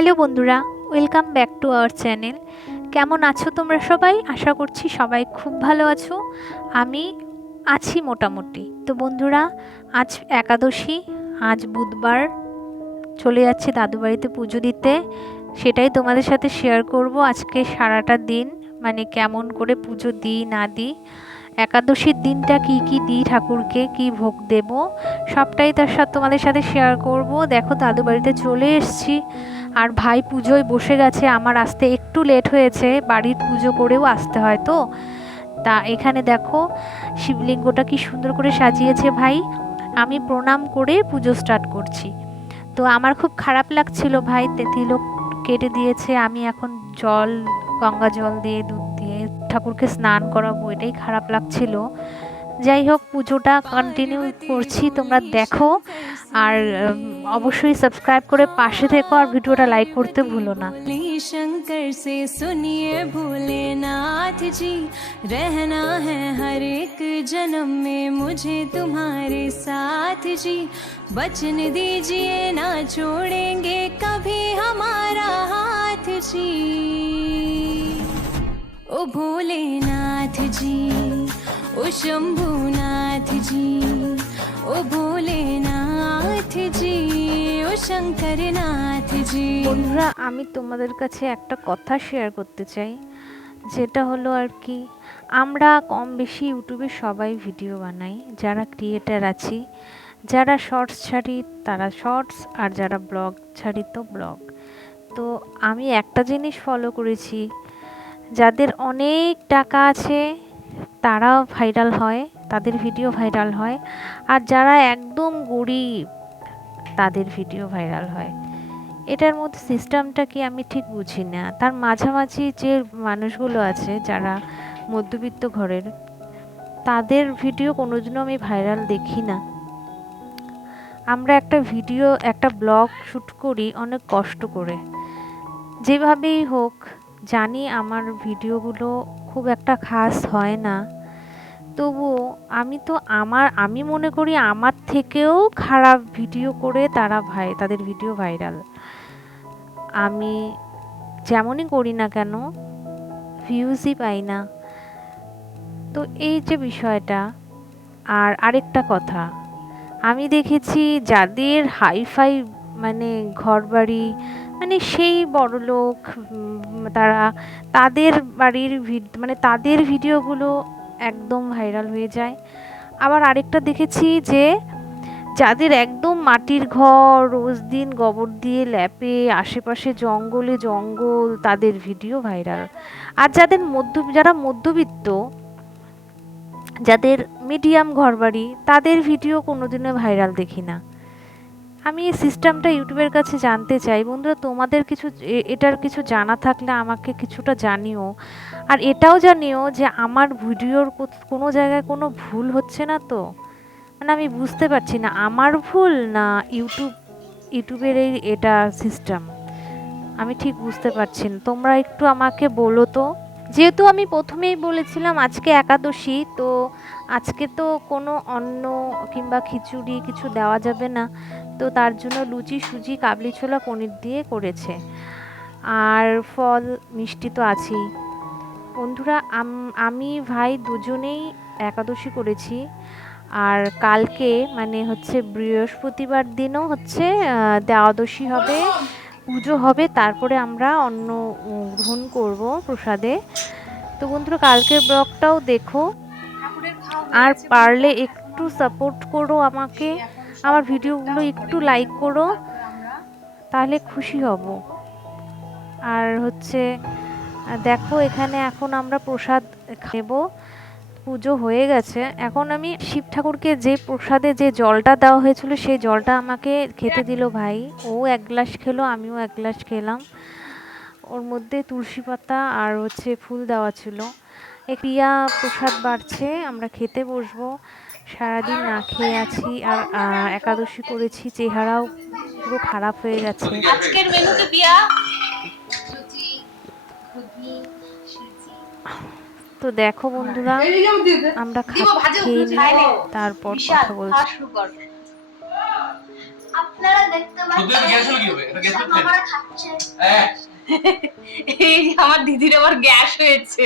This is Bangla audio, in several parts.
হ্যালো বন্ধুরা, welcome back to our channel. কেমন আছো তোমরা সবাই? আশা করছি সবাই খুব ভালো আছো। আমি আছি মোটামুটি। তো বন্ধুরা, আজ একাদশী, আজ বুধবার। চলে যাচ্ছে দাদু বাড়িতে পুজো দিতে। সেটাই তোমাদের সাথে শেয়ার করব আজকে সারাটা দিন মানে কেমন করে পুজো দিই, না দিই। একাদশীর দিনটা কি কি দিই ঠাকুরকে, কি ভোগ দেব, সবটাই তার সাথে তোমাদের সাথে শেয়ার করব। দেখো দাদু বাড়িতে চলে এসেছি। আর ভাই পুজোয় বসে গেছে, আমার আসতে একটু লেট হয়েছে, বাড়ির পুজো করেও আসতে হয় তো। তা এখানে দেখো, শিবলিঙ্গটা কি সুন্দর করে সাজিয়েছে ভাই। আমি প্রণাম করে পুজো স্টার্ট করছি। তো আমার খুব খারাপ লাগছিল ভাই তিলক কেটে দিয়েছে, আমি এখন জল, গঙ্গা জল দিয়ে, দুধ দিয়ে ঠাকুরকে স্নান করাবো, এটাই খারাপ লাগছিল। যাই হোক, পুজোটা কন্টিনিউ করছি, তোমরা দেখো। আর অবশ্যই সাবস্ক্রাইব করে পাশে থেকো আর ভিডিওটা লাইক করতে ভুলো না। শঙ্কর সে শুনিয়ে ভোলেনাথ নাথজি রহনা হ্যাঁ হর এক জনম মে মুঝে তোমারে সাথজি বচন দিজিয়ে না ছোড়েঙ্গে কভি হমারা হাথজি ও ভোলে নাথজি जी ओ शंभुनाथ जी ओ भोलेनाथ जी ओ शंकरनाथ जी বন্ধুরা আমি তোমাদের কাছে একটা কথা শেয়ার করতে চাই যেটা হলো আর কি আমরা কম বেশি ইউটিউবে সবাই ভিডিও বানাই যারা ক্রিয়েটার আছি যারা শর্টস ছাড়ি তারা শর্টস আর যারা ব্লগ ছাড়ি তো ব্লগ তো আমি একটা জিনিস ফলো করেছি যাদের অনেক টাকা আছে তারা ভাইরাল হয়, তাদের ভিডিও ভাইরাল হয়। আর যারা একদম গরিব তাদের ভিডিও ভাইরাল হয়। এটার মধ্যে সিস্টেমটা কি আমি ঠিক বুঝি না। তার মাঝামাঝি যে মানুষগুলো আছে, যারা মধ্যবিত্ত ঘরের, তাদের ভিডিও কোনোদিনও আমি ভাইরাল দেখি না। আমরা একটা ভিডিও, একটা ব্লগ শ্যুট করি অনেক কষ্ট করে। যেভাবেই হোক, জানি আমার ভিডিওগুলো খুব একটা খাস হয় না। তবুও আমি তো আমার, আমি মনে করি আমার থেকেও খারাপ ভিডিও করে তারা ভাই, তাদের ভিডিও ভাইরাল। আমি যেমনই করি না কেন ভিউজই পাই না। তো এই যে বিষয়টা, আর আরেকটা কথা, আমি দেখেছি যাদের হাইফাই মানে ঘরবাড়ি মানে সেই বড়লোক তারা তাদের বাড়ির মানে তাদের ভিডিওগুলো একদম ভাইরাল হয়ে যায়। আবার আরেকটা দেখেছি যে, যাদের একদম মাটির ঘর, রোজ দিন গোবর দিয়ে ল্যাপে, আশেপাশে জঙ্গলে জঙ্গল, তাদের ভিডিও ভাইরাল। আর যাদের মধ্য, যারা মধ্যবিত্ত, যাদের মিডিয়াম ঘরবাড়ি, তাদের ভিডিও কোনোদিনও ভাইরাল দেখি না। আমি এই সিস্টেমটা ইউটিউবের কাছে জানতে চাই। বন্ধুরা, তোমাদের কিছু এটার কিছু জানা থাকলে আমাকে কিছুটা জানিও। আর এটাও জানিও যে আমার ভিডিওর কোনো জায়গায় কোনো ভুল হচ্ছে না তো? মানে আমি বুঝতে পারছি না, আমার ভুল না ইউটিউব, ইউটিউবের এই এটা সিস্টেম আমি ঠিক বুঝতে পারছি না। তোমরা একটু আমাকে বলো তো। যেহেতু আমি প্রথমেই বলেছিলাম আজকে একাদশী, তো আজকে তো কোনো অন্ন কিংবা খিচুড়ি কিছু দেওয়া যাবে না। তো তার জন্য লুচি, সুজি, কাবলি ছোলা, পনির দিয়ে করেছে। আর ফল, মিষ্টি তো আছেই। বন্ধুরা, আমি ভাই দুজনেই একাদশী করেছি। আর কালকে মানে হচ্ছে বৃহস্পতিবার দিনও হচ্ছে দ্বাদশী হবে। পুজো হবে, তারপরে আমরা অন্ন গ্রহণ করব প্রসাদে। তো বন্ধুরা কালকের ব্লগটাও দেখো। আর পারলে একটু সাপোর্ট করো আমাকে। আমার ভিডিওগুলো একটু লাইক করো, তাহলে খুশি হব। আর হচ্ছে, দেখো এখানে এখন আমরা প্রসাদ নেব পুজো হয়ে গেছে। এখন আমি শিব ঠাকুরকে যে প্রসাদে যে জলটা দেওয়া হয়েছিল, সেই জলটা আমাকে খেতে দিল ভাই। ও এক গ্লাস খেলো, আমিও এক গ্লাস খেলাম। ওর মধ্যে তুলসী পাতা আর হচ্ছে ফুল দেওয়া ছিল। এ প্রিয়া প্রসাদ বাড়ছে, আমরা খেতে বসবো। সারাদিন না খেয়ে আছি আর একাদশী করেছি, চেহারাও পুরো খারাপ হয়ে গেছে। আজকের মেনুতে তো দেখো বন্ধুরা আমরা দিব খা- খেয়ে নিই তারপর কথা বলছি। আপনারা দেখতে খাচ্ছে। হ্যাঁ। এই আমার দিদির আবার গ্যাস হয়েছে।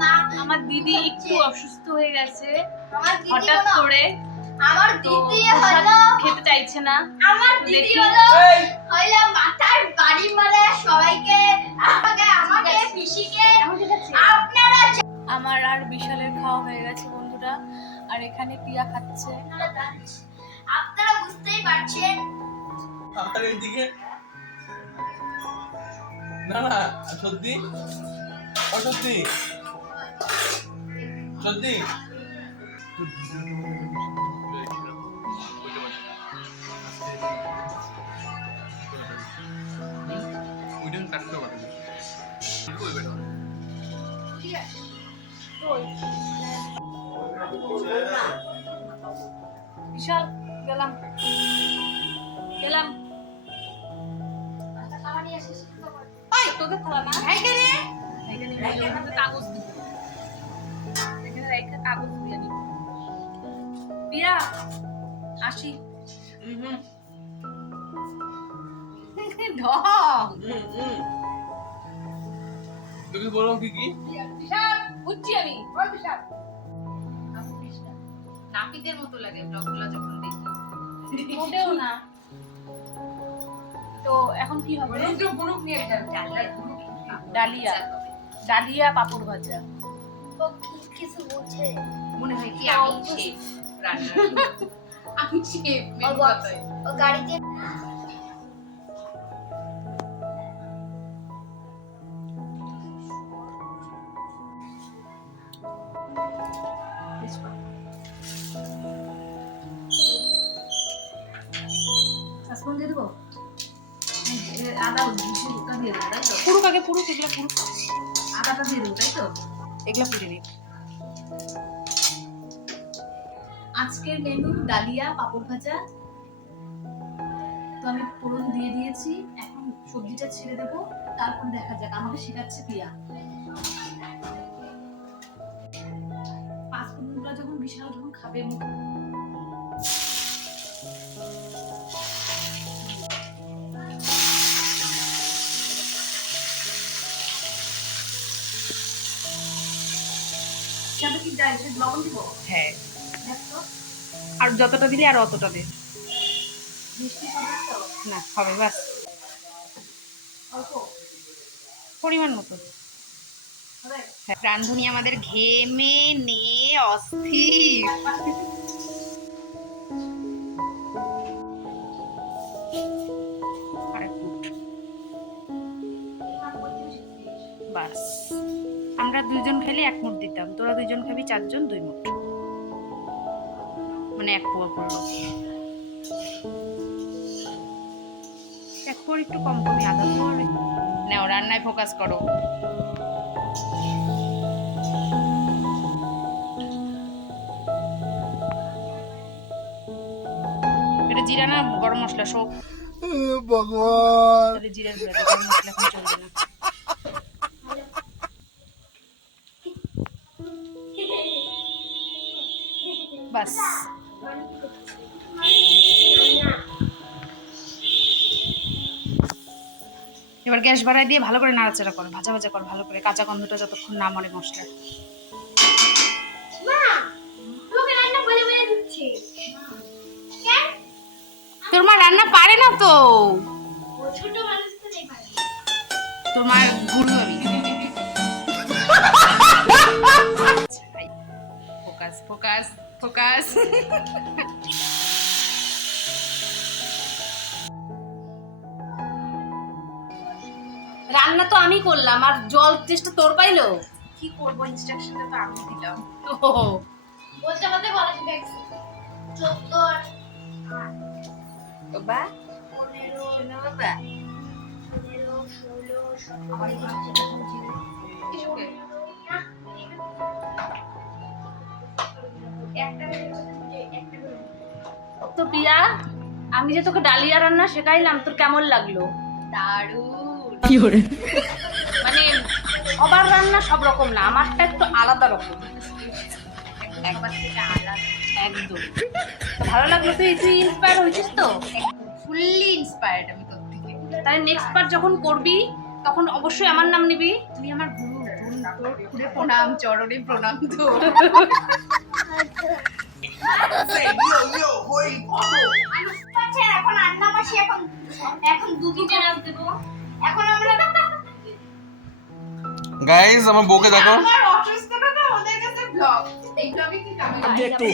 না আমার দিদি একটু অসুস্থ হয়ে গেছে। হঠাৎ হলো করে আমার দিদি হলো খেতে চাইছে না। আমার দিদি হলো হলো মাথার বাড়ি মারে সবাইকে আমাকে আমাকে পিসিকে আপনারা আমার আর বিশালের খাওয়া হয়ে গেছে বন্ধুরা আর এখানে পিয়া খাচ্ছে। আপনারা। বুঝতেই পারছেন। আর এদিকে না না সত্যি? ও সত্যি? সত্যি? ওইটা কাটতে পারবে তোদের থালা না? এখানে এখানে কাগজ এখানে রেখে কাগজ দিয়ে দিবি। পিয়া আসি ঢং তোকে বললাম কি কি? বিশাল আমি। বল বিশাল নাপিতের মতো লাগে ব্লগগুলো যখন দেখি। মোটেও না। তো এখন কি হবে? Dahlia dahlia. পাপড় ভাজা। ও কি- কিছু বুঝে মনে হয় কি আমি শেফ রান্না আমি শেফ গাড়িতে আদাটা দিয়ে দেবো তাই তো? এগুলো পুড়ে নিই। আজকের মেনু ডালিয়া পাপড় ভাজা। তো আমি ফোড়ন দিয়ে দিয়েছি এখন সবজিটা ছেড়ে দেবো তারপর দেখা যাক আমাকে শেখাচ্ছে পিয়া পাঁচ যখন বিশাল যখন খাবে মুখ কি যাই সে লবণ দিব? হ্যাঁ। আর যতটা দিলে আর অতটা দে। না হবে বাস। পরিমাণ মতো। হ্যাঁ রান্ধুনি আমাদের ঘেমে নে অস্থির। দুইজন খেলে এক মুঠ দিতাম তোরা দুইজন খাবি চারজন দুই মুঠ। মানে এক পোয়া পড়ল। এক পোয়ার একটু কম কমই আধা পোয়ার নাও রান্নায় ফোকাস করো। এটা জিরা না গরম মশলা সব? ভগবান। দিয়ে, গরম মশলা এখন চলবে না বাস। এবার গ্যাস বাড়ায় দিয়ে ভালো করে নাড়াচাড়া করো ভাজা ভাজা করো ভালো করে কাঁচা গন্ধটা যতক্ষণ না মরে মশলা। তোর মা রান্না পারে না তো। তোর মার গুরু আমি ফোকাস ফোকাস। ফোকাস রান্না তো আমি করলাম আর জল চেষ্টা তোর পাইলো কি করব ইনস্ট্রাকশনটা তো আমি দিলাম ও বলতে বলতে বলা শিখে গেছি চোদ্দ বাবা পনেরো শোনো বাবা পনেরো ষোলো সতেরো এসবে তো পিয়া আমি যে তোকে ডালিয়া রান্না শেখাইলাম তোর কেমন লাগল? দারুণ। মানে সবার রান্না সব রকম না আমারটা একটু আলাদা রকম। একবার একদম। ভালো লাগল তুই তুই ইন্সপায়ার হয়েছিস তো? একদম ফুললি ইন্সপায়ার্ড আমি তোর থেকে। তাহলে নেক্সট বার যখন করবি তখন অবশ্যই আমার নাম নিবি। তুই আমার গুরু প্রণাম চরণে প্রণাম আচ্ছা, এখন আন্না মাসি এখন এখন দুদিনে নাচ দেবো এখন আমরা গাইস আমার বউকে দেখো আমার অসুস্থতা তো ওদের কাছে ব্লগ এই ব্লগে কি কামে अब देख तू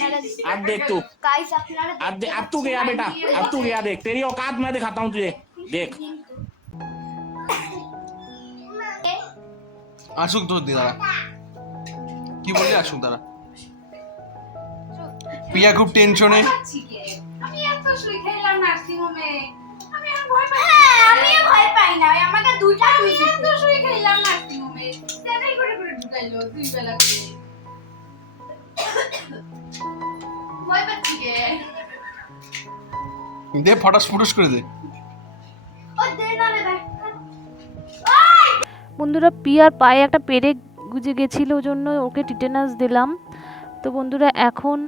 अब देख तू গাইস আপনারা अब दे, अब तू गया बेटा अब तू गया देख तेरी औकात मैं दिखाता हूँ तुझे देख আসুক তোর দি দাঁড়া কি বললি আসুক দাঁড়া পিয়া খুব টেনশনে? আমি এত শুই খেলাম নার্সিং হোমে আমি আর ভয় পাই হ্যাঁ আমিও ভয় পাই না। ওই আমাকে আমি এত শুই খেলাম নার্সিং হোমে সেটাই করে করে ঢুকাইলো দুই বেলা করে। ভয় পাচ্ছি কে? দে ফটাস ফুটুস করে দে। ও দে না রে ভাই বন্ধুরা পিয়ার পায়ে একটা পেরেক গুজে গেছিল ওই জন্য ওকে টিটেনাস দিলাম। তো বন্ধুরা, এখন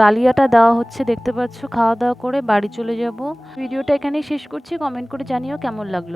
ডালিয়াটা দেওয়া হচ্ছে। দেখতে পাচ্ছ, খাওয়া দাওয়া করে বাড়ি চলে যাব। ভিডিওটা এখানেই শেষ করছি। কমেন্ট করে জানিও কেমন লাগল।